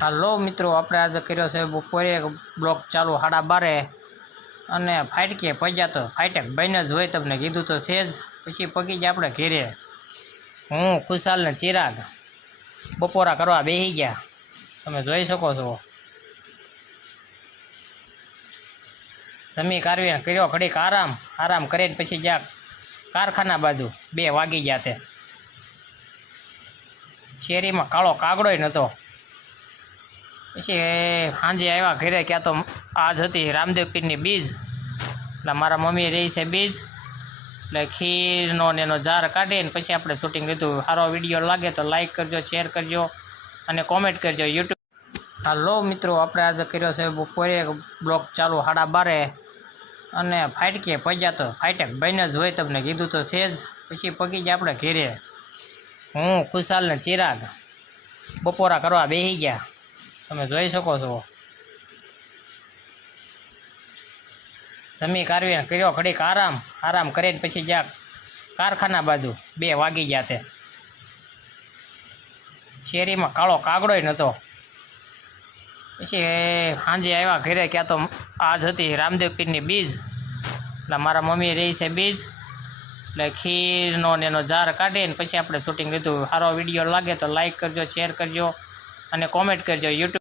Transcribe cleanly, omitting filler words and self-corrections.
હાલો મિત્રો, આપણે આજે કર્યો છે બપોરે બ્લોક ચાલુ 12:30 અને ફાટકે પગ્યા તો ફાટક બને જ હોય. તમને કીધું તો છે જ. પછી પગી ગયા આપણે ઘેરે. હું ખુશાલ ને ચિરાગ બપોરા કરવા બેસી ગયા. તમે જોઈ શકો છો. જમી કારવીને કર્યો ઘડીક આરામ કરીને પછી જ્યાં કારખાના બાજુ 2 વાગી ગયા તે. શેરીમાં કાળો કાગડોય નહોતો. પછી સાંજે આવ્યા ઘરે. ક્યાં તો આજ હતી રામદેવ પીરની બીજ, એટલે મારા મમ્મી રહી છે બીજ, એટલે ખીરનો ને એનો જાર કાઢીને પછી આપણે શૂટિંગ લીધું. સારો વિડીયો લાગે તો લાઇક કરજો, શેર કરજો અને કોમેન્ટ કરજો યુટ્યુબ. હાલો મિત્રો, આપણે આજે કર્યો છે બપોરે બ્લોક ચાલુ 12:30 અને ફાટકે પગ્યા તો ફાટક બને જ હોય. તમને કીધું તો છે જ. પછી પગી ગયા આપણે ઘેરે. હું ખુશાલ ને ચિરાગ બપોરા કરવા બેસી ગયા. તમે જોઈ શકો છો. જમી કારવીને કર્યો ઘડીક આરામ કરીને પછી જ્યાં કારખાના બાજુ 2 વાગી ગયા તે. શેરીમાં કાળો કાગડોય નહોતો. પછી સાંજે આવ્યા ઘરે. ક્યાં તો આજ હતી રામદેવ પીરની બીજ, એટલે મારા મમ્મી રહી છે બીજ, એટલે ખીરનો ને એનો જાર કાઢીને પછી આપણે શૂટિંગ લીધું. સારો વિડીયો લાગે તો લાઇક કરજો, શેર કરજો અને કોમેન્ટ કરજો યુટ્યુબ.